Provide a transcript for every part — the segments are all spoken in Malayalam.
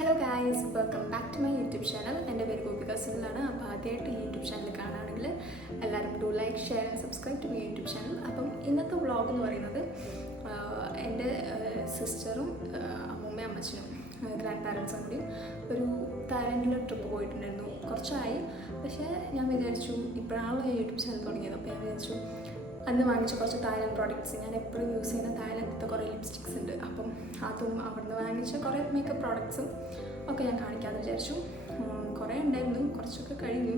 Hello guys, welcome back to my YouTube channel. എൻ്റെ പേര് ഗോപിക സുനിലാണ്. അപ്പോൾ ആദ്യമായിട്ട് ഈ യൂട്യൂബ് ചാനൽ കാണുകയാണെങ്കിൽ എല്ലാവരും do like, share and subscribe to my YouTube channel. അപ്പം ഇന്നത്തെ വ്ളോഗ് എന്ന് പറയുന്നത് എൻ്റെ സിസ്റ്ററും അമ്മൂമ്മയും അമ്മച്ചനും ഗ്രാൻഡ് പാരൻസും കൂടി ഒരു തായ്ലൻഡിൽ ട്രിപ്പ് പോയിട്ടുണ്ടായിരുന്നു. കുറച്ചായി, പക്ഷേ ഞാൻ വിചാരിച്ചു ഇപ്പോഴാണല്ലോ യൂട്യൂബ് ചാനൽ തുടങ്ങിയത്. അപ്പോൾ ഞാൻ വിചാരിച്ചു അന്ന് വാങ്ങിച്ച കുറച്ച് തായ്ലൻഡ് പ്രോഡക്റ്റ്സ്, ഞാൻ എപ്പോഴും യൂസ് ചെയ്യുന്ന തായ്ലൻഡിലത്തെ കുറേ ലിപ്സ്റ്റിക്സ് ഉണ്ട്, അപ്പം അതും അവിടുന്ന് വാങ്ങിച്ച കുറേ മേക്കപ്പ് പ്രോഡക്ട്സും ഒക്കെ ഞാൻ കാണിക്കാമെന്ന് വിചാരിച്ചു. കുറേ ഉണ്ടായിരുന്നു, കുറച്ചൊക്കെ കഴിഞ്ഞു.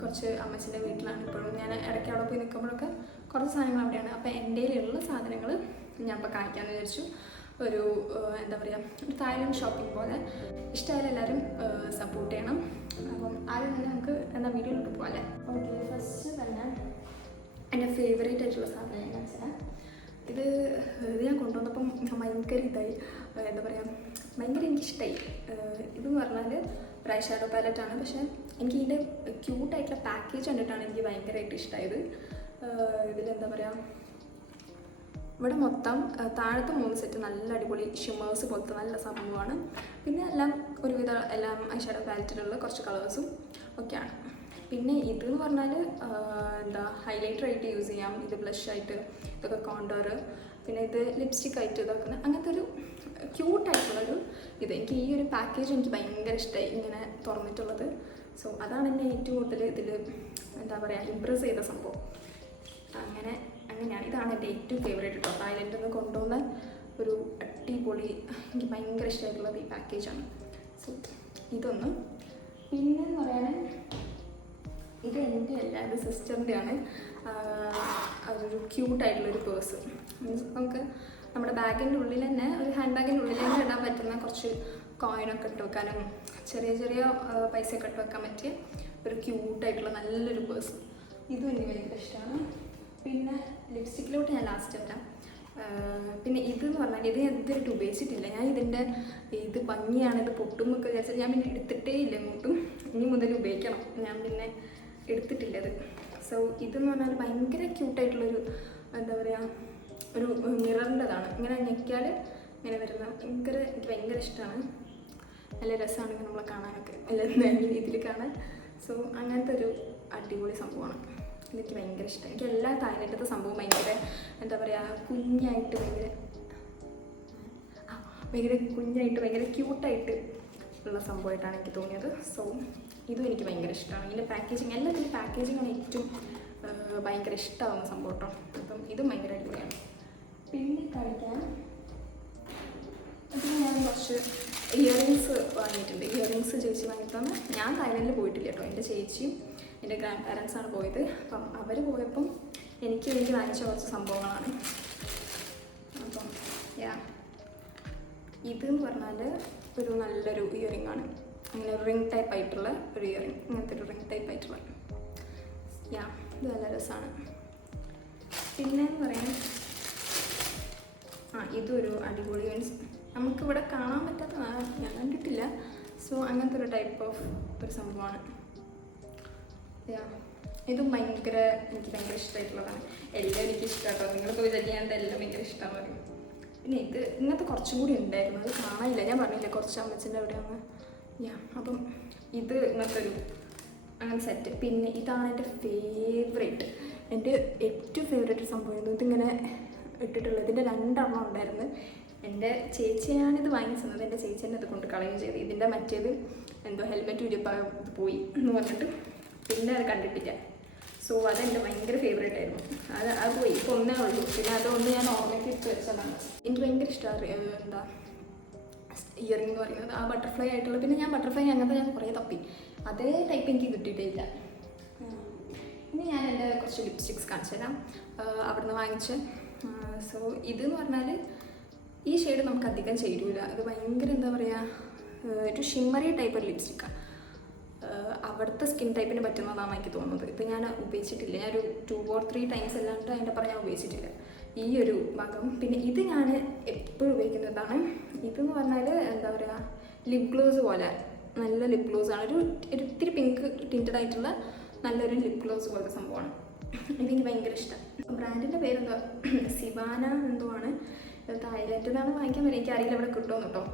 കുറച്ച് അമ്മച്ചിൻ്റെ വീട്ടിലാണ് ഇപ്പോഴും. ഞാൻ ഇടയ്ക്ക് അവിടെ പോയി നിൽക്കുമ്പോഴൊക്കെ കുറച്ച് സാധനങ്ങൾ അവിടെയാണ്. അപ്പോൾ എൻ്റെ കയ്യിലുള്ള സാധനങ്ങൾ ഞാൻ ഇപ്പോൾ കാണിക്കാമെന്ന് വിചാരിച്ചു. ഒരു എന്താ പറയുക, ഒരു തായ്ലൻഡ് ഷോപ്പിംഗ് പോലെ. ഇഷ്ടമായാലും എല്ലാവരും സപ്പോർട്ട് ചെയ്യണം. അപ്പം ആദ്യം തന്നെ നമുക്ക് എന്താ വീഡിയോയിലോട്ട് പോകാം അല്ലേ? ഓക്കെ, ഫസ്റ്റ് തന്നെ എൻ്റെ ഫേവറേറ്റ് ആയിട്ടുള്ള സാധനം ഞാൻ കാണിച്ചാൽ ഇത് ഞാൻ കൊണ്ടുവന്നപ്പം ഭയങ്കര ഇതായി, എന്താ പറയുക, ഭയങ്കര എനിക്കിഷ്ടമായി. ഇതെന്ന് പറഞ്ഞാൽ ഒരു ഐ ഷാഡോ പാലറ്റാണ്. പക്ഷേ എനിക്ക് ഇതിൻ്റെ ക്യൂട്ടായിട്ടുള്ള പാക്കേജ് കണ്ടിട്ടാണ് എനിക്ക് ഭയങ്കരമായിട്ട് ഇഷ്ടമായത്. ഇതിലെന്താ പറയുക, ഇവിടെ മൊത്തം താഴത്തെ 3 സെറ്റ് നല്ല അടിപൊളി ഷിമേഴ്സ് പോലത്തെ നല്ല സംഭവമാണ്. പിന്നെ എല്ലാം ഒരുവിധ എല്ലാം ഐ ഷാഡോ പാലറ്റിലുള്ള കുറച്ച് കളേഴ്സും ഒക്കെയാണ്. പിന്നെ ഇതെന്ന് പറഞ്ഞാൽ എന്താ ഹൈലൈറ്റർ ആയിട്ട് യൂസ് ചെയ്യാം, ഇത് ബ്ലഷ് ആയിട്ട്, ഇതൊക്കെ കോണ്ടോർ, പിന്നെ ഇത് ലിപ്സ്റ്റിക് ആയിട്ട് ഇതാക്കുന്ന അങ്ങനത്തെ ഒരു ക്യൂട്ടായിട്ടുള്ളൊരു ഇത്. എനിക്ക് ഈ ഒരു പാക്കേജ് എനിക്ക് ഭയങ്കര ഇഷ്ടമായി, ഇങ്ങനെ തുറന്നിട്ടുള്ളത്. സോ അതാണ് എന്നെ ഏറ്റവും കൂടുതൽ ഇതിൽ എന്താ പറയുക ഇമ്പ്രസ് ചെയ്ത സംഭവം. അങ്ങനെയാണ്. ഇതാണ് എൻ്റെ ഏറ്റവും ഫേവറേറ്റ് കേട്ടോ. തായ്ലൻഡിൽ നിന്ന് കൊണ്ടുവന്ന ഒരു അടിപൊളി, എനിക്ക് ഭയങ്കര ഇഷ്ടമായിട്ടുള്ളത് ഈ പാക്കേജാണ്. സോ ഇതൊന്ന്. പിന്നെ എന്ന് പറയാൻ ഇത് എൻ്റെ അല്ല, ഇത് സിസ്റ്ററിൻ്റെയാണ്. അതൊരു ക്യൂട്ടായിട്ടുള്ളൊരു പേഴ്സ്. മീൻസ് നമുക്ക് നമ്മുടെ ബാഗിൻ്റെ ഉള്ളിൽ തന്നെ, ഒരു ഹാൻഡ് ബാഗിൻ്റെ ഉള്ളിൽ തന്നെ ഇടാൻ പറ്റുന്ന കുറച്ച് കോയിനൊക്കെ ഇട്ട് വെക്കാനും ചെറിയ ചെറിയ പൈസയൊക്കെ ഇട്ട് വെക്കാൻ പറ്റിയ ഒരു ക്യൂട്ടായിട്ടുള്ള നല്ലൊരു പേഴ്സ്. ഇതും എനിക്ക് ഭയങ്കര ഇഷ്ടമാണ്. പിന്നെ ലിപ്സ്റ്റിക്കിലോട്ട് ഞാൻ ലാസ്റ്റ് വരാം. പിന്നെ ഇതെന്ന് പറഞ്ഞാൽ ഇത് ഞാൻ ഇതുവരെയായിട്ട് ഉപയോഗിച്ചിട്ടില്ല. ഞാൻ ഇതിൻ്റെ ഇത് ഭംഗിയാണ്, ഇത് പൊട്ടുമൊക്കെ വിചാരിച്ചാൽ ഞാൻ പിന്നെ എടുത്തിട്ടേ ഇല്ല എങ്ങോട്ടും. ഇനി മുതൽ ഉപയോഗിക്കണം, ഞാൻ പിന്നെ എടുത്തിട്ടില്ല ഇത്. സോ ഇതെന്ന് പറഞ്ഞാൽ ഭയങ്കര ക്യൂട്ടായിട്ടുള്ളൊരു എന്താ പറയുക, ഒരു മിററിൻ്റെതാണ്. ഇങ്ങനെ ഞെക്കിയാൽ ഇങ്ങനെ വരുന്ന എനിക്ക് ഭയങ്കര ഇഷ്ടമാണ്. നല്ല രസമാണ് ഇങ്ങനെ നമ്മളെ കാണാനൊക്കെ, നല്ല രീതിയിൽ കാണാൻ. സോ അങ്ങനത്തെ ഒരു അടിപൊളി സംഭവമാണ്. എനിക്ക് ഭയങ്കര ഇഷ്ടം. എനിക്ക് എല്ലാ തായ്ലൻഡിലത്തെ സംഭവം ഭയങ്കര എന്താ പറയുക കുഞ്ഞായിട്ട് ഭയങ്കര കുഞ്ഞായിട്ട് ഭയങ്കര ക്യൂട്ടായിട്ട് ഉള്ള സംഭവമായിട്ടാണ് എനിക്ക് തോന്നിയത്. സോ ഇതും എനിക്ക് ഭയങ്കര ഇഷ്ടമാണ്. ഇതിൻ്റെ പാക്കേജിങ്, എല്ലാത്തിൻ്റെ പാക്കേജിങ്ങാണ് ഏറ്റവും ഭയങ്കര ഇഷ്ടമാവുന്ന സംഭവം കേട്ടോ. അപ്പം ഇതും ഭയങ്കര അടിപൊളിയാണ്. പിന്നെ കഴിക്കാൻ ഇതിന് ഞാൻ കുറച്ച് ഇയറിങ്സ് വാങ്ങിയിട്ടുണ്ട്. ഇയറിങ്സ് ചേച്ചി വാങ്ങിയിട്ടാണ്. ഞാൻ തായ്ലൻഡിൽ പോയിട്ടില്ല കേട്ടോ. എൻ്റെ ചേച്ചിയും എൻ്റെ ഗ്രാൻഡ് പാരൻസാണ് പോയത്. അപ്പം അവർ പോയപ്പം എനിക്ക് വേണ്ടി വാങ്ങിച്ച കുറച്ച് സംഭവങ്ങളാണ്. അപ്പം ഇതെന്ന് പറഞ്ഞാൽ ഒരു നല്ലൊരു ഇയറിംഗ് ആണ്. അങ്ങനെ ഒരു റിംഗ് ടൈപ്പ് ആയിട്ടുള്ള ഒരു ഇയറിംഗ്, അങ്ങനത്തെ ഒരു റിംഗ് ടൈപ്പ് ആയിട്ടുള്ള ഇത് നല്ല രസമാണ്. പിന്നെ എന്ന് പറയുന്നത് ഇതൊരു അടിപൊളി, മീൻസ് നമുക്കിവിടെ കാണാൻ പറ്റാത്ത, ഞാൻ കണ്ടിട്ടില്ല. സോ അങ്ങനത്തെ ഒരു ടൈപ്പ് ഓഫ് ഒരു സംഭവമാണ്. ഇതും ഭയങ്കര എനിക്ക് ഭയങ്കര ഇഷ്ടമായിട്ടുള്ളതാണ്. എല്ലാം എനിക്ക് ഇഷ്ടമാട്ടോ. നിങ്ങളിപ്പോൾ വിചാരിക്കാൻ എല്ലാം ഭയങ്കര ഇഷ്ടമാണ് പറയും. പിന്നെ ഇത് ഇങ്ങനത്തെ കുറച്ചും കൂടി ഉണ്ടായിരുന്നു, അത് കാണാനില്ല. ഞാൻ പറഞ്ഞില്ലേ കുറച്ച് അമ്മച്ചിൻ്റെ അവിടെയാണ്. അപ്പം ഇത് ഇങ്ങനത്തെ ഒരു അങ്ങനെ സെറ്റ്. പിന്നെ ഇതാണ് എൻ്റെ ഫേവറേറ്റ്, എൻ്റെ ഏറ്റവും ഫേവറേറ്റ് സംഭവമായിരുന്നു. ഇതിങ്ങനെ ഇട്ടിട്ടുള്ളത്, ഇതിൻ്റെ 2 എണ്ണം ഉണ്ടായിരുന്നു. എൻ്റെ ചേച്ചിയാണിത് വാങ്ങിച്ചത്. എൻ്റെ ചേച്ചി തന്നെ ഇത് കൊണ്ട് കളയുകയും ചെയ്തു. ഇതിൻ്റെ മറ്റേത് എന്തോ ഹെൽമെറ്റ് ഉരിപ്പോൾ ഇത് പോയി എന്ന് പറഞ്ഞിട്ട് പിന്നെ അത് കണ്ടിട്ടില്ല. സോ അതെൻ്റെ ഭയങ്കര ഫേവറേറ്റ് ആയിരുന്നു. അത് പോയി, ഇപ്പോൾ ഒന്നേ ഉള്ളൂ. പിന്നെ അതൊന്ന് ഞാൻ ഓർമ്മയ്ക്ക് ഇട്ട് വെച്ചതാണ്. എനിക്ക് ഭയങ്കര ഇഷ്ടമാണ് എന്താ ഇയറിംഗ് എന്ന് പറയുന്നത്, ആ ബട്ടർഫ്ലൈ ആയിട്ടുള്ള. പിന്നെ ഞാൻ ബട്ടർഫ്ലൈ അങ്ങനത്തെ ഞാൻ കുറേ തപ്പി, അതേ ടൈപ്പ് എനിക്ക് കിട്ടിയിട്ടേ ഇല്ല. ഇനി ഞാൻ എൻ്റെ കുറച്ച് ലിപ്സ്റ്റിക്സ് കാണിച്ചു തരാം അവിടുന്ന് വാങ്ങിച്ച്. സോ ഇതെന്ന് പറഞ്ഞാൽ ഈ ഷെയ്ഡ് നമുക്ക് അധികം ചേരൂല. ഇത് ഭയങ്കര എന്താ പറയുക ഒരു ഷിമ്മറി ടൈപ്പ് ഒരു ലിപ്സ്റ്റിക്കാണ്. അവിടുത്തെ സ്കിൻ ടൈപ്പിന് പറ്റുന്നതാണ് എനിക്ക് തോന്നുന്നത്. ഇത് ഞാൻ ഉപയോഗിച്ചിട്ടില്ല. ഞാനൊരു 2 or 3 ടൈംസ് അല്ലാണ്ട് അതിൻ്റെ പറഞ്ഞ് ഞാൻ ഉപയോഗിച്ചിട്ടില്ല ഈ ഒരു ഭാഗം. പിന്നെ ഇത് ഞാൻ എപ്പോഴും ഉപയോഗിക്കുന്നതാണ്. ഇതെന്ന് പറഞ്ഞാൽ എന്താ പറയുക ലിപ് ഗ്ലോസ് പോലെ, നല്ല ലിപ് ഗ്ലോസാണ്. ഒരു ഇത്തിരി പിങ്ക് ടിൻറ്റഡ് ആയിട്ടുള്ള നല്ലൊരു ലിപ് ഗ്ലോസ് പോലത്തെ സംഭവമാണ്. ഇതെനിക്ക് ഭയങ്കര ഇഷ്ടം. ബ്രാൻഡിൻ്റെ പേരെന്തോ സിവാന എന്തോ ആണ്. തായ്ലൻഡിൽ നിന്നാണ് വാങ്ങിക്കാൻ പറ്റും, എനിക്കറിയില്ല ഇവിടെ കിട്ടുമെന്ന് കേട്ടോ.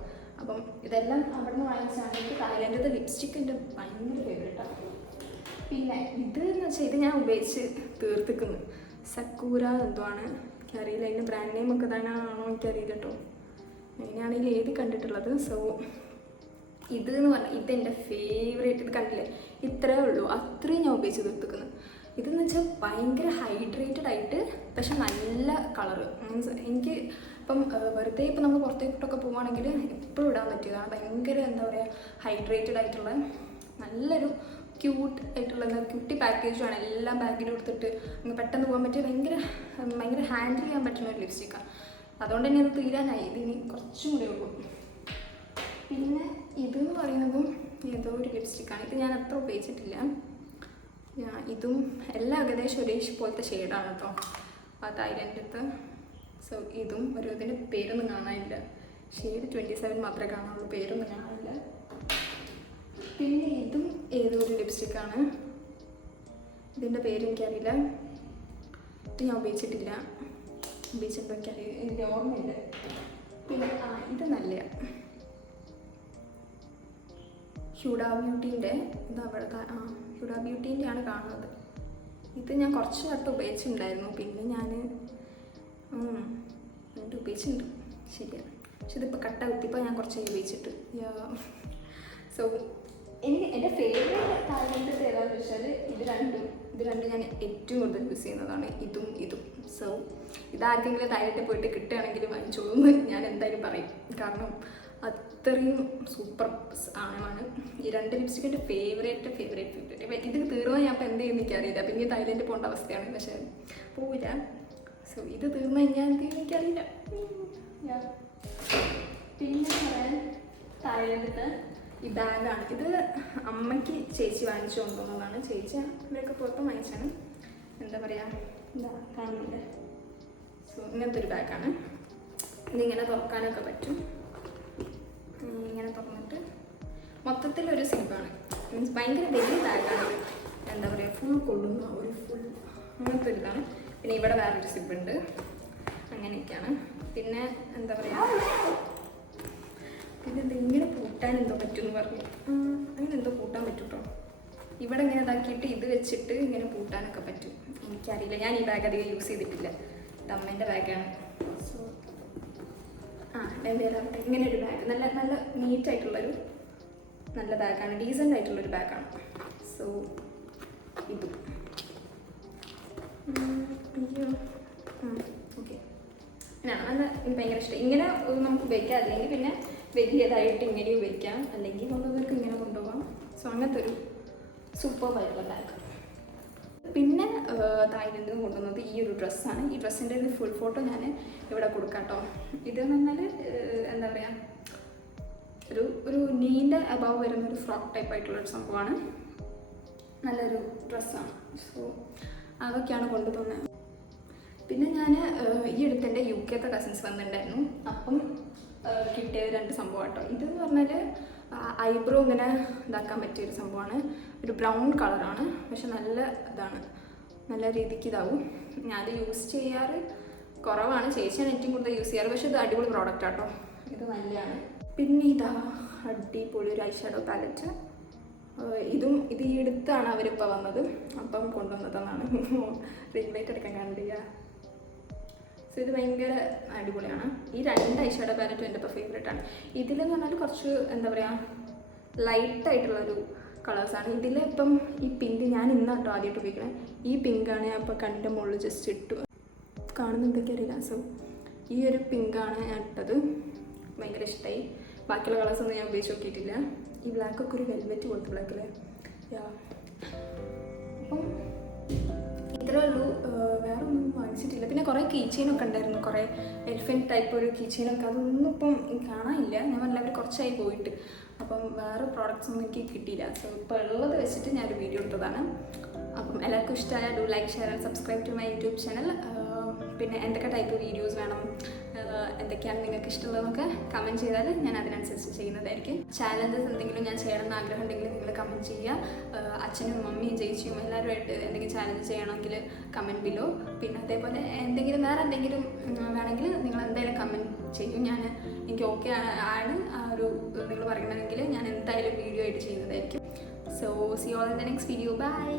അപ്പം ഇതെല്ലാം അവിടെ നിന്ന് വാങ്ങിച്ചാണ്. എനിക്ക് തായ്ലൻഡിലത്തെ ലിപ്സ്റ്റിക്ക് എൻ്റെ ഭയങ്കര ഫേവറേറ്റാണ്. പിന്നെ ഇത് എന്ന് വെച്ചാൽ ഇത് ഞാൻ ഉപയോഗിച്ച് തീർത്തിക്കുന്നു. സക്കൂര എന്തുവാണ് എനിക്കറിയില്ല, അതിൻ്റെ ബ്രാൻഡ് നെയിം ഒക്കെ തന്നെ ആണോ എനിക്കറിയില്ല കേട്ടോ. അങ്ങനെയാണെങ്കിൽ ഏത് കണ്ടിട്ടുള്ളത്. സോ ഇത് എന്ന് പറഞ്ഞാൽ ഇതെൻ്റെ ഫേവറേറ്റ്. ഇത് കണ്ടില്ലേ, ഇത്രയേ ഉള്ളൂ, അത്രയും ഞാൻ ഉപയോഗിച്ച് തീർത്തിക്കുന്നു. ഇതെന്ന് വെച്ചാൽ ഭയങ്കര ഹൈഡ്രേറ്റഡ് ആയിട്ട് പക്ഷെ നല്ല കളറ്. മീൻസ് എനിക്ക് ഇപ്പം വെറുതെ ഇപ്പം നമ്മൾ പുറത്തേക്കൊക്കെ പോവുകയാണെങ്കിൽ എപ്പോഴും ഇടാൻ പറ്റിയതാണ്. ഭയങ്കര എന്താ പറയുക, ഹൈഡ്രേറ്റഡ് ആയിട്ടുള്ള നല്ലൊരു ക്യൂട്ട് ആയിട്ടുള്ള ക്യൂട്ടി പാക്കേജുമാണ്. എല്ലാം ബാഗിൽ കൊടുത്തിട്ട് അങ്ങ് പെട്ടെന്ന് പോകാൻ പറ്റിയ ഭയങ്കര ഹാൻഡിൽ ചെയ്യാൻ പറ്റുന്ന ഒരു ലിപ്സ്റ്റിക്കാണ്. അതുകൊണ്ട് തന്നെ അത് തീരാനായി. ഇതിനി കുറച്ചും കൂടി ഉള്ളൂ. പിന്നെ ഇതെന്ന് പറയുന്നതും ഏതോ ഒരു ലിപ്സ്റ്റിക്കാണ്. ഇത് ഞാൻ അത്ര ഉപയോഗിച്ചിട്ടില്ല. ഇതും എല്ലാം ഏകദേശം ഒരേ പോലത്തെ ഷെയ്ഡാണ് കേട്ടോ തായ്ലൻഡിലത്തെ. സോ ഇതും ഒരു ഇതിൻ്റെ പേരൊന്നും കാണാനില്ല. ഷെയ്ഡ് 27 മാത്രമേ കാണാനുള്ളൂ, പേരൊന്നും കാണാനില്ല. പിന്നെ ഇതും ഏതോ ഒരു ലിപ്സ്റ്റിക്കാണ്. ഇതിൻ്റെ പേര് എനിക്കറിയില്ല. ഇത് ഞാൻ ഉപയോഗിച്ചിട്ടില്ല. ഉപയോഗിച്ചിട്ടുണ്ടോ എനിക്കറിയില്ല, എനിക്ക് ഓർമ്മയില്ല. പിന്നെ ഇത് നല്ലതാണ്, ഹ്യൂഡ ബ്യൂട്ടീൻ്റെ. ഇത് അവിടെ ഹ്യൂഡ ബ്യൂട്ടീൻ്റെ ആണ് കാണുന്നത്. ഇത് ഞാൻ കുറച്ച് വട്ടം ഉപയോഗിച്ചിട്ടുണ്ടായിരുന്നു. പിന്നെ ഞാൻ ഉപയോഗിച്ചിട്ടുണ്ട്, ശരിയാണ്. പക്ഷെ ഇതിപ്പോൾ കട്ട കുത്തിപ്പോൾ ഞാൻ കുറച്ച് ഉപയോഗിച്ചിട്ട്. സോ എനിക്ക് എൻ്റെ ഫേവറേറ്റ് തായ്ലൻഡിലത്തെ ഏതാണെന്ന് വെച്ചാൽ ഇത് രണ്ടും ഞാൻ ഏറ്റവും കൂടുതൽ യൂസ് ചെയ്യുന്നതാണ്, ഇതും. സോ ഇതാർക്കെങ്കിലും തായ്ലൻഡിൽ പോയിട്ട് കിട്ടുകയാണെങ്കിൽ വാങ്ങിച്ചോളൂ എന്ന് ഞാൻ എന്തായാലും പറയും. കാരണം അത്രയും സൂപ്പർ ആണ് ഈ രണ്ട് ലിപ്സ്റ്റിക്. എൻ്റെ ഫേവറേറ്റ്. ഇത് തീർന്നാൽ ഞാൻ ഇപ്പോൾ എന്ത് ചെയ്യുമെന്ന് എനിക്കറിയില്ല. പിന്നെ തായ്ലൻഡിൽ പോകേണ്ട അവസ്ഥയാണ്, പക്ഷേ പോവില്ല. സോ ഇത് തീർന്നു കഴിഞ്ഞാൽ എന്ത് ചെയ്യുമെന്ന് എനിക്കറിയില്ല. പിന്നെ പറയാൻ തായ്ലൻഡിലത്തെ ഈ ബാഗാണ്. ഇത് അമ്മയ്ക്ക് ചേച്ചി വാങ്ങിച്ചു കൊണ്ടുവന്നതാണ്. ചേച്ചി ഇവരൊക്കെ പുറത്ത് വാങ്ങിച്ചാണ്. എന്താ പറയുക, എന്താ കാണുന്നുണ്ട്. സോ ഇങ്ങനത്തെ ഒരു ബാഗാണ്. ഇതിങ്ങനെ തുറക്കാനൊക്കെ പറ്റും. ഇങ്ങനെ തുറന്നിട്ട് മൊത്തത്തിലൊരു സിബാണ്. മീൻസ് ഭയങ്കര വലിയ ബാഗാണ്. എന്താ പറയുക, ഫുൾ കൊള്ളുന്ന ഒരു അങ്ങനത്തെ ഒരു ഇതാണ്. പിന്നെ ഇവിടെ വേറൊരു സിബുണ്ട്. അങ്ങനെയൊക്കെയാണ്. പിന്നെ എന്താ പറയുക, പിന്നെ ഇങ്ങനെ പൂട്ടാൻ എന്തോ പറ്റുമെന്ന് പറഞ്ഞു. അങ്ങനെ എന്തോ പൂട്ടാൻ പറ്റും കേട്ടോ. ഇവിടെ ഇങ്ങനെ ഇതാക്കിയിട്ട് ഇത് വെച്ചിട്ട് ഇങ്ങനെ പൂട്ടാനൊക്കെ പറ്റും. എനിക്കറിയില്ല, ഞാൻ ഈ ബാഗ് അധികം യൂസ് ചെയ്തിട്ടില്ല. ഇത് അമ്മേൻ്റെ ബാഗാണ്. സോ എന്തായാലും ഇങ്ങനെ ഒരു ബാഗ് നല്ല നീറ്റായിട്ടുള്ളൊരു നല്ല ബാഗാണ്, ഡീസൻ്റ് ആയിട്ടുള്ളൊരു ബാഗാണ്. സോ ഇതും ഓക്കെ നല്ല എനിക്ക് ഭയങ്കര ഇഷ്ടം. ഇങ്ങനെ നമുക്ക് ഉപയോഗിക്കാം, അല്ലെങ്കിൽ പിന്നെ വലിയതായിട്ട് ഇങ്ങനെ ഉപയോഗിക്കാം, അല്ലെങ്കിൽ കൊണ്ടുപോയവർക്ക് ഇങ്ങനെ കൊണ്ടുപോകാം. സോ അങ്ങനത്തെ ഒരു സൂപ്പർബായിട്ടുള്ള ബാഗ്. പിന്നെ തായ്ലൻഡിൽ നിന്ന് കൊണ്ടുവന്നത് ഈ ഒരു ഡ്രസ്സാണ്. ഈ ഡ്രസ്സിൻ്റെ ഒരു ഫുൾ ഫോട്ടോ ഞാൻ ഇവിടെ കൊടുക്കാം കേട്ടോ. ഇതെന്ന് പറഞ്ഞാൽ എന്താ പറയുക, ഒരു നീൻ്റെ അബവ് വരുന്നൊരു ഫ്രോക്ക് ടൈപ്പ് ആയിട്ടുള്ളൊരു സംഭവമാണ്. നല്ലൊരു ഡ്രസ്സാണ്. സോ അതൊക്കെയാണ് കൊണ്ടുപോകുന്നത്. പിന്നെ ഞാൻ ഈ അടുത്തെൻ്റെ UK കസിൻസ് വന്നിട്ടുണ്ടായിരുന്നു. അപ്പം കിട്ടിയ രണ്ട് സംഭവം കേട്ടോ. ഇതെന്ന് പറഞ്ഞാൽ ഐബ്രോ ഇങ്ങനെ ഇതാക്കാൻ പറ്റിയൊരു സംഭവമാണ്. ഒരു ബ്രൗൺ കളറാണ്, പക്ഷെ നല്ല ഇതാണ്, നല്ല രീതിക്ക് ഇതാവും. ഞാനത് യൂസ് ചെയ്യാറ് കുറവാണ്. ചേച്ചിയാണ് ഏറ്റവും കൂടുതൽ യൂസ് ചെയ്യാറ്. പക്ഷെ ഇത് അടിപൊളി പ്രോഡക്റ്റ് ആട്ടോ, ഇത് നല്ലതാണ്. പിന്നെ ഇതാ അടിപൊളി ഒരു ഐ ഷാഡോ പാലറ്റ്. ഇത് ഈ അടുത്താണ് അവരിപ്പോൾ വന്നത്, അപ്പം കൊണ്ടുവന്നതെന്നാണ്. റിംഗ് ലൈറ്റ് എടുക്കാൻ കണ്ടില്ല. സോ ഇത് ഭയങ്കര അടിപൊളിയാണ്. ഈ രണ്ട് ഐ ഷാഡോ പാലറ്റും എൻ്റെ ഇപ്പോൾ ഫേവറേറ്റാണ്. ഇതിലെന്ന് പറഞ്ഞാൽ കുറച്ച് എന്താ പറയുക, ലൈറ്റായിട്ടുള്ളൊരു കളേഴ്സാണ്. ഇതിലിപ്പം ഈ പിങ്ക് ഞാൻ ഇന്നാട്ടോ ആദ്യമായിട്ട് ഉപയോഗിക്കണേ. ഈ പിങ്കാണ് ഞാൻ ഇപ്പോൾ കണ്ണിൻ്റെ മുകളിൽ ജസ്റ്റ് ഇട്ടു, കാണുന്നുണ്ടെങ്കിൽ അറിയില്ല. സോ ഈ ഒരു പിങ്കാണ് ഞാൻ ഇട്ടത്, ഭയങ്കര ഇഷ്ടമായി. ബാക്കിയുള്ള കളേഴ്സൊന്നും ഞാൻ ഉപയോഗിച്ച് നോക്കിയിട്ടില്ല. ഈ ബ്ലാക്കൊക്കെ ഒരു വെൽവെറ്റ് പോലത്തെ ബ്ലാക്കല്ലേ. അപ്പം ഇത്രേ ഉള്ളൂ, വേറെ ഒന്നും വാങ്ങിച്ചിട്ടില്ല. പിന്നെ കുറേ കീച്ചെയിനൊക്കെ ഉണ്ടായിരുന്നു, കുറേ എലിഫൻറ്റ് ടൈപ്പ് ഒരു കീച്ചെയിനൊക്കെ. അതൊന്നും ഇപ്പം കാണാനില്ല. ഞാൻ എല്ലാവരും കുറച്ചായി പോയിട്ട്, അപ്പം വേറെ പ്രോഡക്റ്റ്സ് ഒന്നും എനിക്ക് കിട്ടിയില്ല. സോ ഇപ്പോൾ ഉള്ളത് വെച്ചിട്ട് ഞാനൊരു വീഡിയോ എടുത്തതാണ്. അപ്പം എല്ലാവർക്കും ഇഷ്ടമായ do like share and subscribe to my YouTube channel. പിന്നെ എന്തൊക്കെ ടൈപ്പ് വീഡിയോസ് വേണം, എന്തൊക്കെയാണ് നിങ്ങൾക്ക് ഇഷ്ടമുള്ളതെന്നൊക്കെ കമൻറ്റ് ചെയ്താൽ ഞാൻ അതിനനുസരിച്ച് ചെയ്യുന്നതായിരിക്കും. ചാലഞ്ചസ് എന്തെങ്കിലും ഞാൻ ചെയ്യണമെന്ന് ആഗ്രഹം ഉണ്ടെങ്കിൽ നിങ്ങൾ കമൻറ്റ് ചെയ്യുക. അച്ഛനും മമ്മിയും ചേച്ചിയും എല്ലാവരുമായിട്ട് എന്തെങ്കിലും ചാലഞ്ച് ചെയ്യണമെങ്കിൽ കമൻറ്റ് ബിലോ. പിന്നെ അതേപോലെ വേറെ എന്തെങ്കിലും വേണമെങ്കിൽ നിങ്ങൾ എന്തായാലും കമൻറ്റ് ചെയ്യും. എനിക്ക് ഓക്കെ ആണ് ആ ഒരു നിങ്ങൾ പറയണമെങ്കിൽ ഞാൻ എന്തായാലും വീഡിയോ ആയിട്ട് ചെയ്യുന്നതായിരിക്കും. So see all in the next video. By.